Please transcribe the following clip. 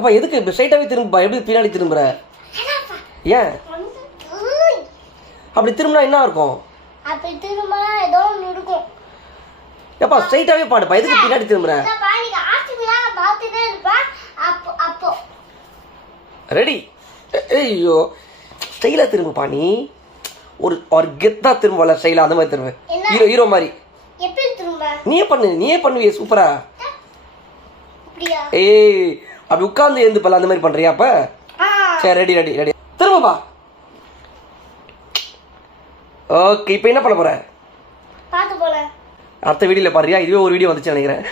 அப்பா எதுக்கு இப்போ ஸ்ட்ரைட்டாகவே திரும்பப்பா, எப்படி பின்னாடி திரும்புற? ஏன் அப்படி திரும்பினா என்ன இருக்கும்? அப்படி திரும்பினா ஏதோ ஒன்று இருக்கும். எப்பா ஸ்ட்ரைட்டாகவே பாடுப்பா, எதுக்கு பின்னாடி திரும்புற? ரெடி? ஐயோ ஸ்டைலாக திரும்புப்பா நீ. ஒரு கெத்தாக திரும்பல, ஸ்டைலாக அந்த மாதிரி திரும்ப, ஹீரோ மாதிரி. நீயே பண்ணுவியே சூப்பரா. ஏய் அப்படி உட்கார்ந்து எழுந்துப்பல, அந்த மாதிரி பண்றியா? அப்ப சரி ரெடி திரும்பப்பா. ஓகே இப்போ என்ன பண்ண போற? பாத்து போல அடுத்த வீடியோல பாருயா, இதுவே ஒரு வீடியோ வந்துச்சு நினைக்கிறேன்.